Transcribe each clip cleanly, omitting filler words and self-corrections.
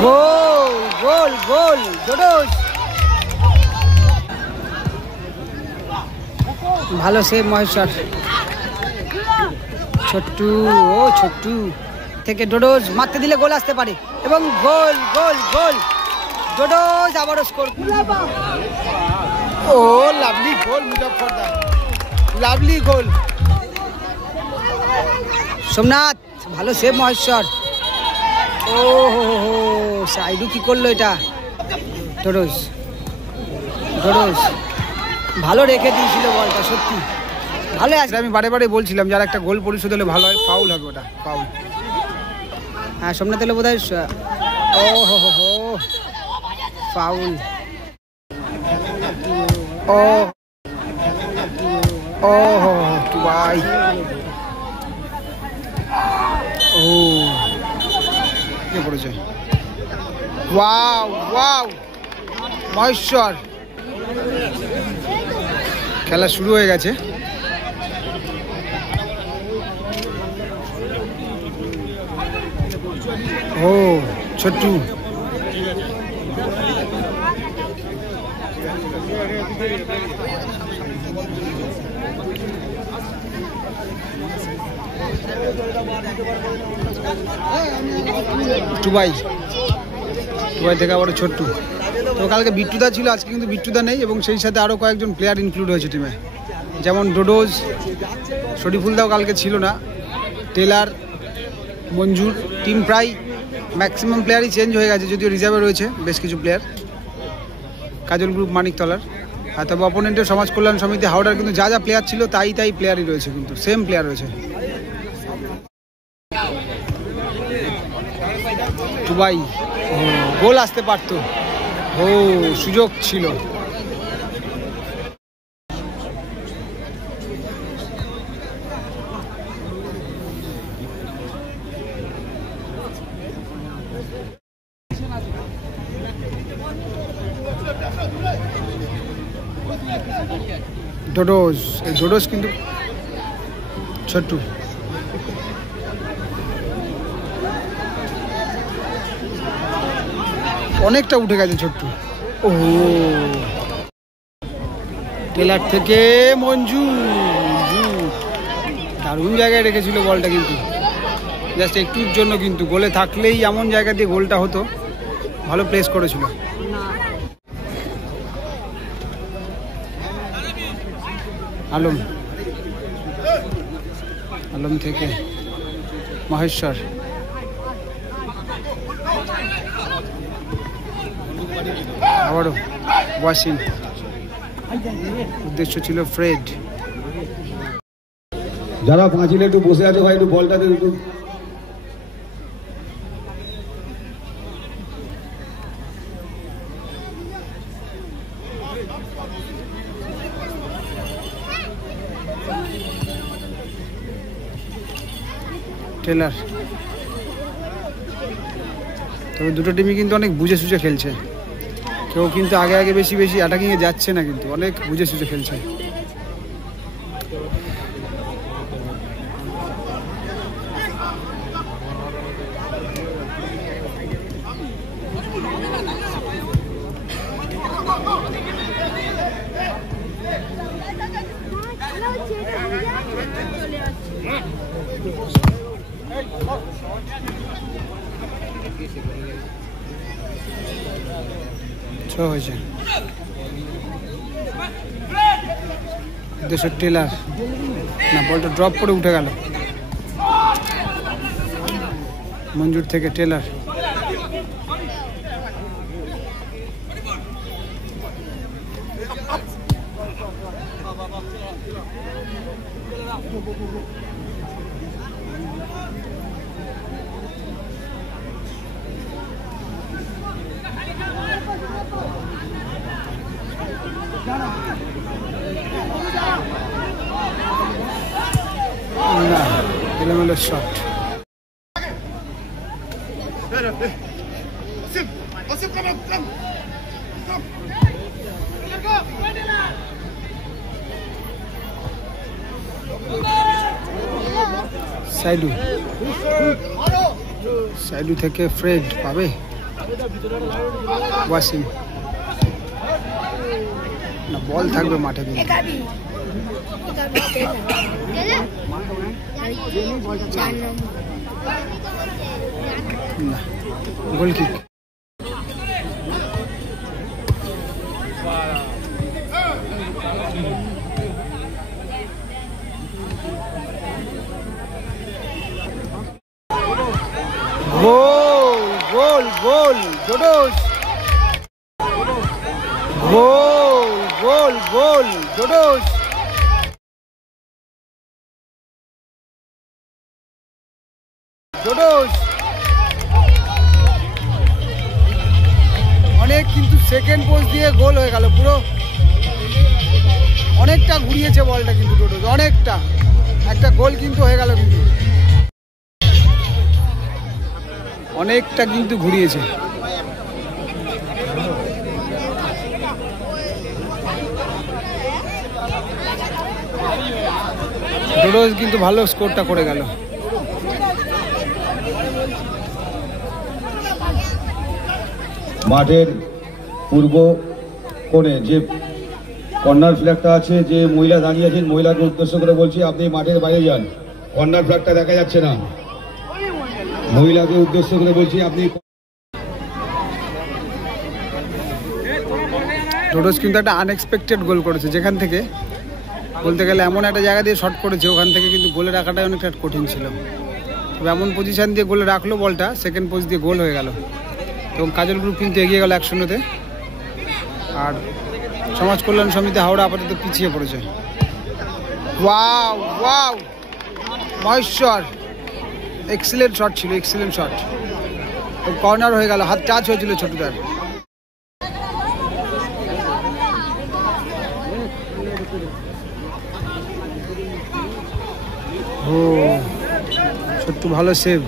গোল গোল goal ডোডোস, ভালো save Maheshwar. Chhotu, ও ছোট্টু থেকে ডোডোস মারতে দিলে গোল আসতে পারে এবং গোল গোল গোল। ডোডোস আবারও স্কোর। ও লাভলি গোল মুজফ্ফরদার, লাভলি গোল। সোমনাথ ভালো সেভ মহেশ্বর। ও হো হো, সাইডু কি করলো এটা? ডোডোস, ডোডোস ভালো রেখে দিয়েছিল বলটা, সত্যি ভালো আছে। আমি বারে বারে বলছিলাম যার একটা গোল পরিশোধ হলে ভালো হয়, ফাউল হবে ওটা, ফাউল। হ্যাঁ সোমনাথ হলে বোধ হয়। ও হো হো হো, ফাউল। ও ও হো ভাই, ও কে পড়েছে? ওয়াও ওয়াও মহেশ্বর, খেলা শুরু হয়ে গেছে। ও ছোট্টু, টুবাই, টুবাই থেকে আবার ছোট্টু। তো কালকে বিট্টুদা ছিল, আজকে কিন্তু বিট্টুদা নেই এবং সেই সাথে আরও কয়েকজন প্লেয়ার ইনক্লুড হয়েছে টিমে, যেমন ডোডোজ, শরীফুলদাও কালকে ছিল না, টেলার, মঞ্জুর। টিম প্রায় ম্যাক্সিমাম প্লেয়ারই চেঞ্জ হয়ে গেছে, যদিও রিজার্ভে রয়েছে বেশ কিছু প্লেয়ার, কাজল গ্রুপ, মানিকতলার। আর তবে অপোনেন্টের সমাজ কল্যাণ সমিতি হাওড়ার কিন্তু যা যা প্লেয়ার ছিল তাই প্লেয়ারই রয়েছে, কিন্তু সেম প্লেয়ার রয়েছে। টুবাই, গোল আসতে পারতো, ও সুযোগ ছিল। ডোডোস, এই ডোডোস কিন্তু ছোট্টু, অনেকটা উঠে গেছে ছোট্টু। ও টেলার থেকে মঞ্জু, দারুণ জায়গায় রেখেছিল বলটা, কিন্তু জাস্ট একটুর জন্য, কিন্তু গোলে থাকলেই এমন জায়গা দিয়ে গোলটা হতো, ভালো প্লেস করেছিল। আলম, আলম থেকে মহেশ্বর, আবারও ওয়াসিম, উদ্দেশ্য ছিল ফ্রেড। যারা পাঁচিলে একটু বসে আছো ভাই, একটু বলটাতে একটু টেলার। তবে দুটো টিমই কিন্তু অনেক বুঝে সুঝে খেলছে, কেউ কিন্তু আগে আগে বেশি বেশি অ্যাটাকিংয়ে যাচ্ছে না, কিন্তু অনেক বুঝে সুঝে খেলছে। হয়েছে দেশের টেলার, না বলটা ড্রপ করে উঠে গেল মঞ্জুর থেকে টেলার। এলোমেলো শট। সাইডু, সাইডু থেকে ফ্রেড পাবে। ওয়াসিম না, বল থাকবে মাঠে কিন্তু। না, গোল কিক। গোল গোল গোল ডোডোস, গোল গোল গোল ডোডোস। ডোডোস অনেক কিন্তু সেকেন্ড পোস্ট দিয়ে গোল হয়ে গেল পুরো, অনেকটা ঘুরিয়েছে বলটা কিন্তু ডোডোস, অনেকটা, একটা গোল কিন্তু হয়ে গেল, কিন্তু অনেকটা কিন্তু ঘুরিয়েছে। ডোডোস কিন্তু ভালো স্কোরটা করে গেল। মাঠের পূর্ব কোণে যে কর্নার ফ্ল্যাগটা আছে, যে মহিলা দাঁড়িয়ে আছেন, মহিলাকে উদ্দেশ্য করে বলছি আপনি মাঠের বাইরে যান, কর্নার ফ্ল্যাগটা দেখা যাচ্ছে না। মহিলাকে উদ্দেশ্য করে বলছি আপনি। ডোডোস কিন্তু একটা আনএক্সপেক্টেড গোল করেছে, যেখান থেকে বলতে গেলে এমন একটা জায়গা দিয়ে শট করেছে, ওখান থেকে কিন্তু গোলে রাখাটাই অনেকটা কঠিন ছিল। তবে এমন পজিশান দিয়ে গোলে রাখলো বলটা, সেকেন্ড পোস্ট দিয়ে গোল হয়ে গেল এবং কাজল গ্রুপ কিন্তু এগিয়ে গেল 1-0-তে। আর সমাজ কল্যাণ সমিতি হাওড়া আপাতত পিছিয়ে পড়েছে। Wow wow, Maheshwar excellent shot ছিল, এক্সিলেন্ট শট। কর্নার হয়ে গেল, হাত টাচ হয়েছিল ছোটদার। ও ছোট্টু ভালো সেভ,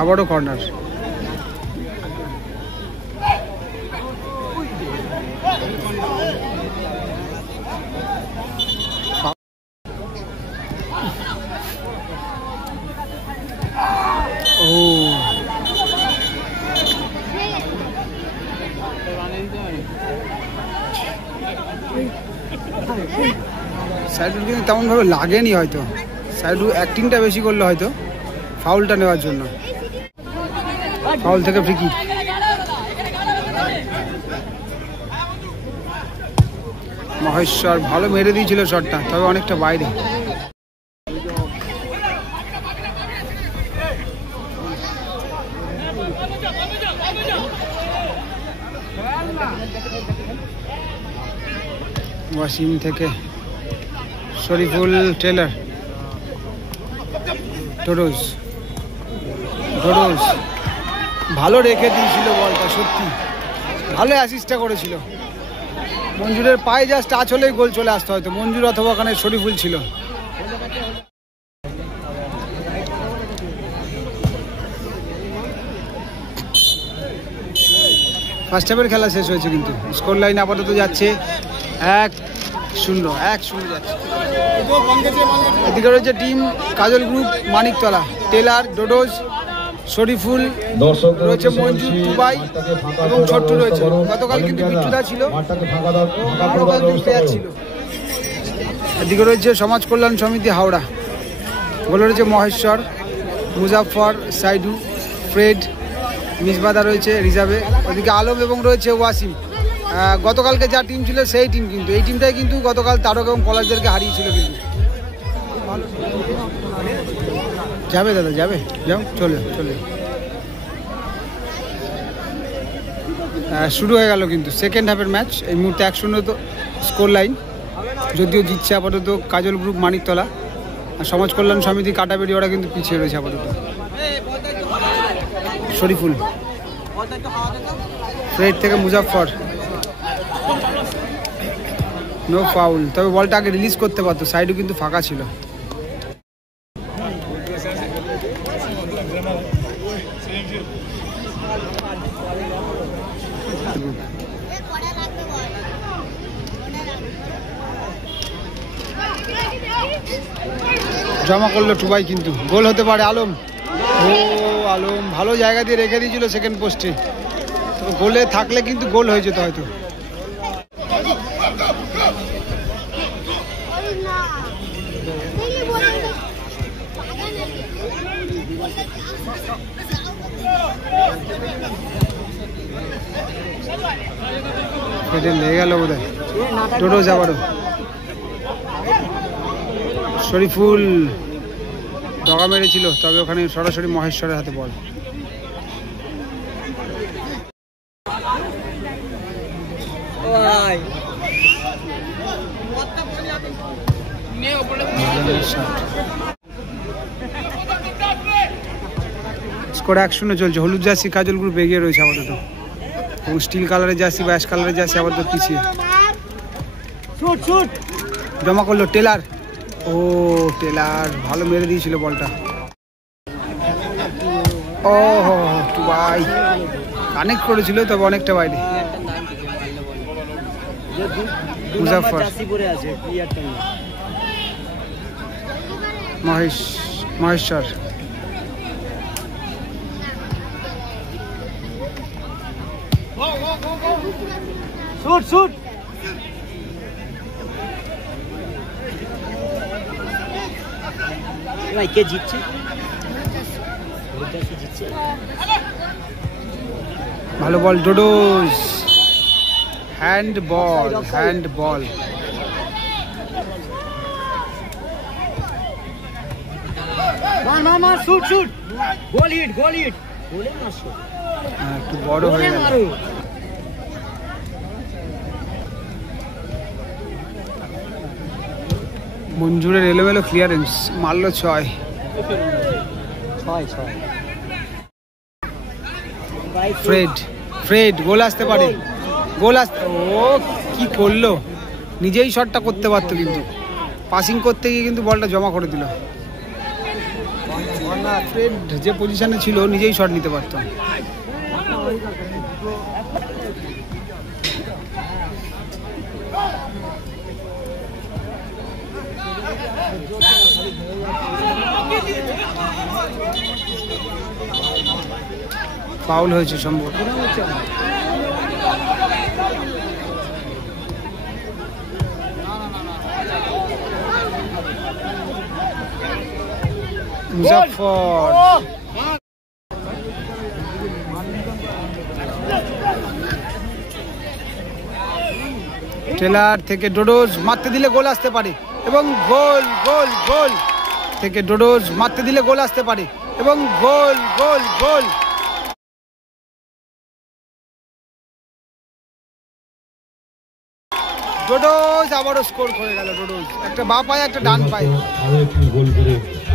আবারও কর্নার। ও সাইডু কিন্তু তেমনভাবে লাগেনি, হয়তো সাইডু অ্যাক্টিংটা বেশি করলে হয়তো ফাউলটা নেওয়ার জন্য। ফাউল থেকে ফ্রি কিক। মহেশ্বর ভালো মেরে দিয়েছিল শটটা, তবে অনেকটা বাইরে। ওয়াসিম থেকে শরীফুল টেলার, ডোডোস, ডোডোস ভালো রেখে দিয়েছিল বলটা, সত্যি ভালো অ্যাসিস্টটা করেছিল। মঞ্জুরের পায়ে জাস্ট টাচ হলেই গোল চলে আসতে হয়তো, মঞ্জুর অথবা ওখানে শরীফুল ছিল। ফার্স্ট হাফের খেলা শেষ হয়েছে, কিন্তু স্কোর লাইন আপাতত যাচ্ছে 1-0 যাচ্ছে। এদিকে রয়েছে টিম কাজল গ্রুপ মানিকতলা, টেলার, ডোডোস, শরীফুল রয়েছে, মঞ্জু, দুবাই এবং ছোট্টু রয়েছে। গতকাল কিন্তু বিট্টুদা ছিল, ছিল। এদিকে রয়েছে সমাজ কল্যাণ সমিতি হাওড়া, গোলে রয়েছে মহেশ্বর, মুজাফর, সাইডু, ফ্রেড, মিসবাদা রয়েছে রিজার্ভে। ওদিকে আলম এবং রয়েছে ওয়াসিম। গতকালকে যা টিম ছিল সেই টিম, কিন্তু এই টিমটাই কিন্তু গতকাল তারক এবং পলাশদেরকে হারিয়েছিল। কিন্তু যাবে দাদা, যাবে, যাও, চলে চলে। শুরু হয়ে গেল কিন্তু সেকেন্ড হাফের ম্যাচ। এই মুহূর্তে 1-0 তো স্কোর লাইন, যদিও জিতছে আপাতত কাজল গ্রুপ মানিকতলা, আর সমাজ কল্যাণ সমিতি কাটাবেড়ি ওরা কিন্তু পিছিয়ে রয়েছে আপাতত। শরীফুল, ফ্রেড থেকে মুজাফর, নো ফাউল, তবে বলটা আগে রিলিজ করতে পারতো, সাইডও কিন্তু ফাঁকা ছিল। জমা করলো টুবাই, কিন্তু গোল হতে পারে। আলম, ও আলম ভালো জায়গা দিয়ে রেখে দিয়েছিল সেকেন্ড পোস্টে, তো গোলে থাকলে কিন্তু গোল হয়ে যেত হয়তো। লেগে গেল বোধ হয় ডোডোজ আবারও। শরীফুল ডগা মেরেছিল, তবে ওখানে সরাসরি মহেশ্বরের হাতে বল। স্কোর 1-0 চলছে। হলুদ জার্সি কাজল গ্রুপ এগিয়ে রয়েছে আপাতত, এবং স্টিল কালারের জার্সি বা অ্যাশ কালারের জার্সি আপাতত পিছিয়ে। জমা করলো টেলার, ও টেলার ভালো মেরে দিয়েছিল বলটা। ও ভাই কানেক্ট করেছিল, তবে অনেকটা বাইরে। মুজাফফর, মহেশ্বর, শুট কে জিতছে? ভালো বল ডোডোজ, হ্যান্ড বল। শুট গোল হিট একটু বড় হয়ে গেল। মঞ্জুরের এলোমেলো ক্লিয়ারেন্স, মারল 6। ফ্রেড গোল আসতে পারে, ও কি করলো, নিজেই শটটা করতে পারতো, কিন্তু পাসিং করতে গিয়ে কিন্তু বলটা জমা করে দিল। ফ্রেড যে পজিশনে ছিল নিজেই শট নিতে পারতো। ফাউল হয়েছে সম্ভবত। মুজাফফর, টেলার থেকে ডোডোজ মারতে দিলে গোল আসতে পারে, এবং গোল থেকে ডোডোজ মারতে দিলে গোল আসতে পারে, এবং গোল। ডোডোজ আবারও স্কোর করে গেল। ডোডোজ একটা বাঁ পায়ে একটা ডান পায়ে,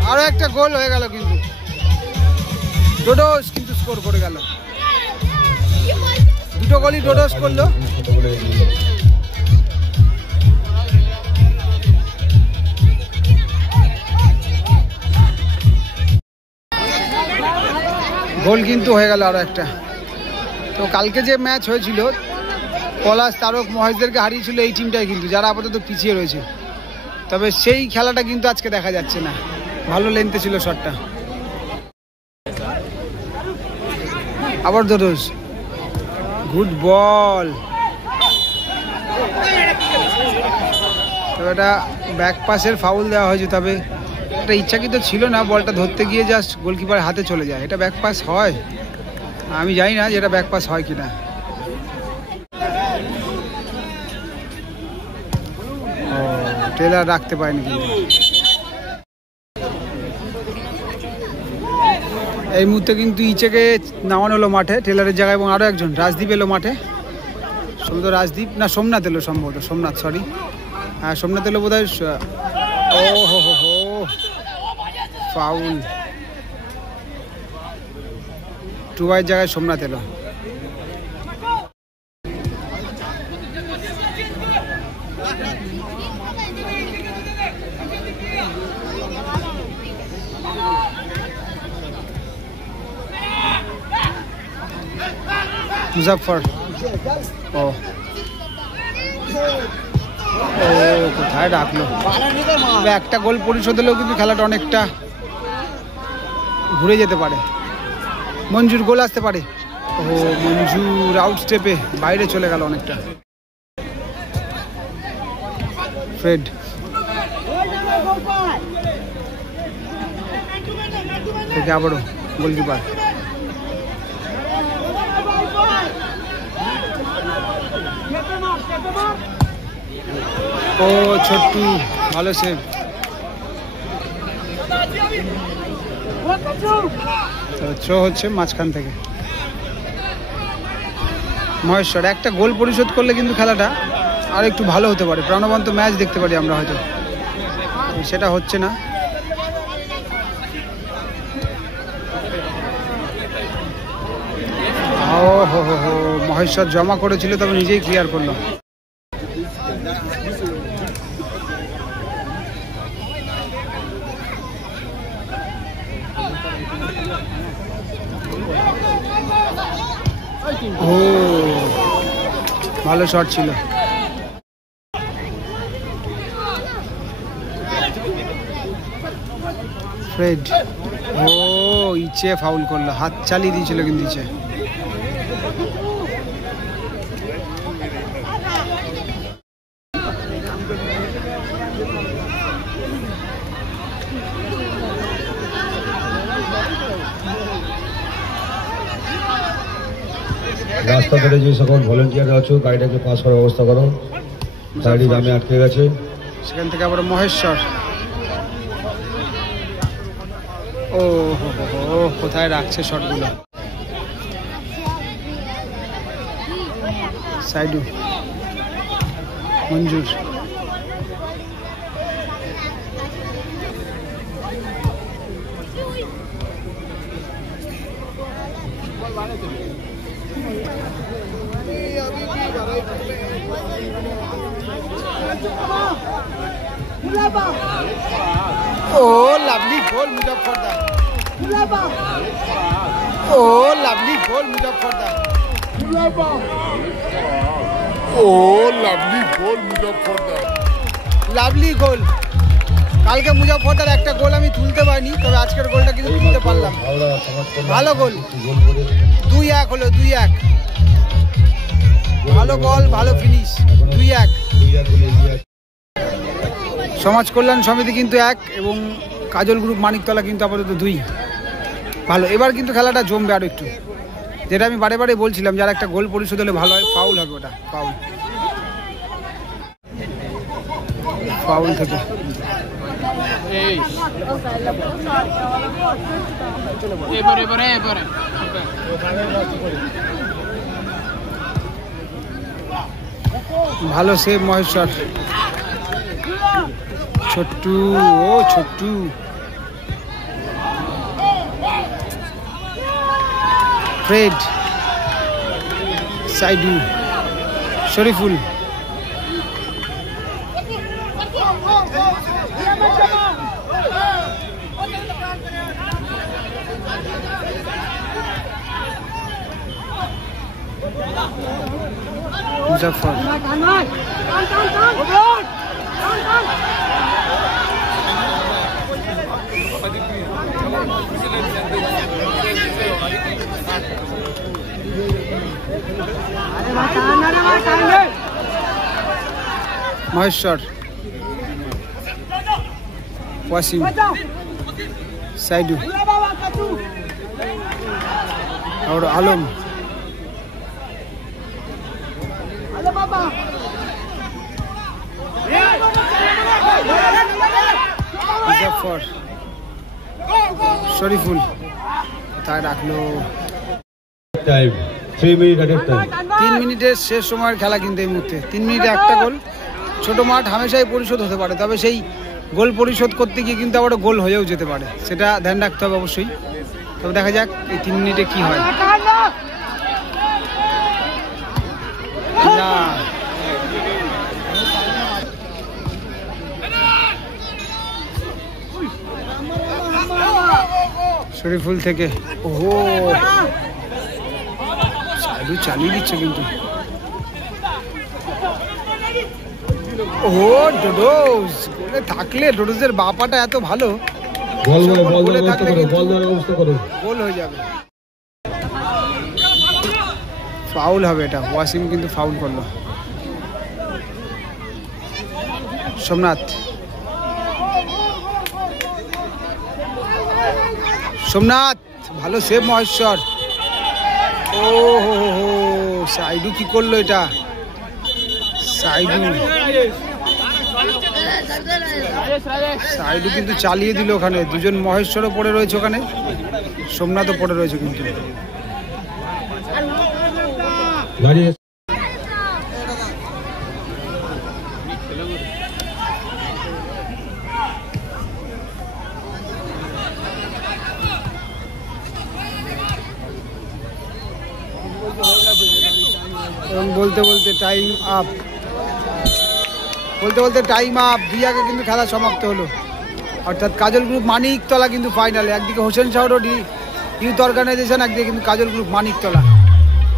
আরো একটা গোল হয়ে গেল, কিন্তু ডোডোজ কিন্তু স্কোর করে গেল। দুটো গোলই ডোডোজ করলো। গোল কিন্তু হয়ে গেল আরো একটা। তো কালকে যে ম্যাচ হয়েছিল, পলাশ, তারক, মহেশদেরকে হারিয়েছিল এই টিমটাই, কিন্তু যারা আপাতত পিছিয়ে রয়েছে। তবে সেই খেলাটা কিন্তু আজকে দেখা যাচ্ছে না। ভালো লেন্থে ছিল শটটা। আবার ডোডোজ, গুড বল। তবে এটা ব্যাক পাসের ফাউল দেওয়া হয়েছে, তবে এটা ইচ্ছাকৃত ছিল না, বলটা ধরতে গিয়ে জাস্ট গোলকিপার হাতে চলে যায়। এটা ব্যাক পাস হয়? আমি জানি না যে এটা ব্যাক পাস হয় কিনা। টেলার রাখতে পারেনি কিন্তু। এই মুহূর্তে কিন্তু ইচেকে নামানো হলো মাঠে টেলারের জায়গায়, এবং আরও একজন রাজদীপ এলো মাঠে। সম্ভবত রাজদীপ না সোমনাথ এলো, সম্ভবত সোমনাথ, সরি হ্যাঁ সোমনাথ এলো বোধ হয়। ও হো ফাউল। টুবাইয়ের জায়গায় সোমনাথ এলো। মুজাফফর, ও কোথায় ডাকলো। একটা গোল পরিশোধ হলেও কিন্তু খেলাটা অনেকটা ঘুরে যেতে পারে। মঞ্জুর গোল আসতে পারে। ও মঞ্জুর আউট স্টেপে বাইরে চলে গেল অনেকটা। ফ্রেড থেকে আবারও গোলকিপার। ও ছোট্টু ভালো সেভ। থ্রো হচ্ছে মাঝখান থেকে। মহেশ্বর একটা গোল পরিশোধ করলে কিন্তু খেলাটা আর একটু ভালো হতে পারে, প্রাণবন্ত ম্যাচ দেখতে পারি আমরা হয়তো, সেটা হচ্ছে না। ও হো হো হো, মহেশ্বর জমা করেছিল তবে নিজেই ক্লিয়ার করলো। ও ভালো শট ছিল। ফ্রেড ও ইচ্ছে ফাউল করলো, হাত চালিয়ে দিয়েছিল কিন্তু ইচ্ছে। রাস্তা ধরে যে সকল ভলেন্টিয়ার আছো গাড়িটাকে পাস করার ব্যবস্থা করো, গাড়ি জামে আটকে গেছে। সেখান থেকে আবার মহেশ্বর। ও হো হো হো, কোথায় রাখছে শটগুলো। Saidu Manjur oh lovely goal মুজফ্ফরদার। ও লাভলি গোল মুজফ্ফরদার। ও লাভলি গোল মুজফ্ফরদার। Lovely goal. কালকে মুজফ্ফরদার একটা গোল আমি তুলতে পারিনি, তবে আজকের গোলটা কিন্তু তুলতে পারলাম। ভালো গোল, 2-1 হলো, 2-1। ভালো বল, ভালো ফিনিশ, 2-1। সমাজ কল্যাণ সমিতি কিন্তু 1 এবং কাজল গ্রুপ মানিকতলা কিন্তু আপাতত 2। ভালো, এবার কিন্তু খেলাটা জমবে আরো একটু, যেটা আমি বারে বারে বলছিলাম, যার একটা গোল পরিশোধ হলে ভালো হয়। ফাউল হবে, ওটা ফাউল। ফাউল থেকে ভালো সেভ মহেশ্বর। ছোট্টু ও ছোট্টু ফ্রেড সাইডু শরীফুল মুজফ্ফর মহেশ্বর ওয়াসিম সাইডু और आलम মুজফ্ফর শরীফুল কোথায় রাখলো। 3 মিনিটের শেষ সময়ের খেলা কিন্তু এই মুহূর্তে 3 মিনিটে একটা গোল। ছোট মাঠ হামেশাই পরিশোধ হতে পারে, তবে সেই গোল পরিশোধ করতে গিয়ে কিন্তু আবার গোল হয়েও যেতে পারে, সেটা ধ্যান রাখতে হবে অবশ্যই। তবে দেখা যাক এই 3 মিনিটে কি হয়। না শরীফুল থেকে ওহো সাইডু চালিয়ে দিচ্ছে কিন্তু। ও ডোডোজ গোলে থাকলে, ডোডোজের বাপাটা এত ভালো, গোল হয়ে যাবে। ফাউল হবে এটা, ওয়াসিম কিন্তু ফাউল করলো। সোমনাথ, সোমনাথ ভালো সেভ মহেশ্বর। ও হো হো, সাইডু কি করলো এটা? সাইডু কিন্তু চালিয়ে দিল ওখানে। দুজন মহেশ্বরও পড়ে রয়েছে ওখানে, সোমনাথও পড়ে রয়েছে কিন্তু। এবং বলতে বলতে টাইম আপ, দিয়াকে কিন্তু খেলা সমাপ্ত হলো। অর্থাৎ কাজল গ্রুপ মানিকতলা কিন্তু ফাইনালে। একদিকে Hossain Shah road youth organisation, একদিকে কিন্তু কাজল গ্রুপ মানিকতলা।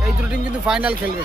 এই দুটো টিম কিন্তু ফাইনাল খেলবে।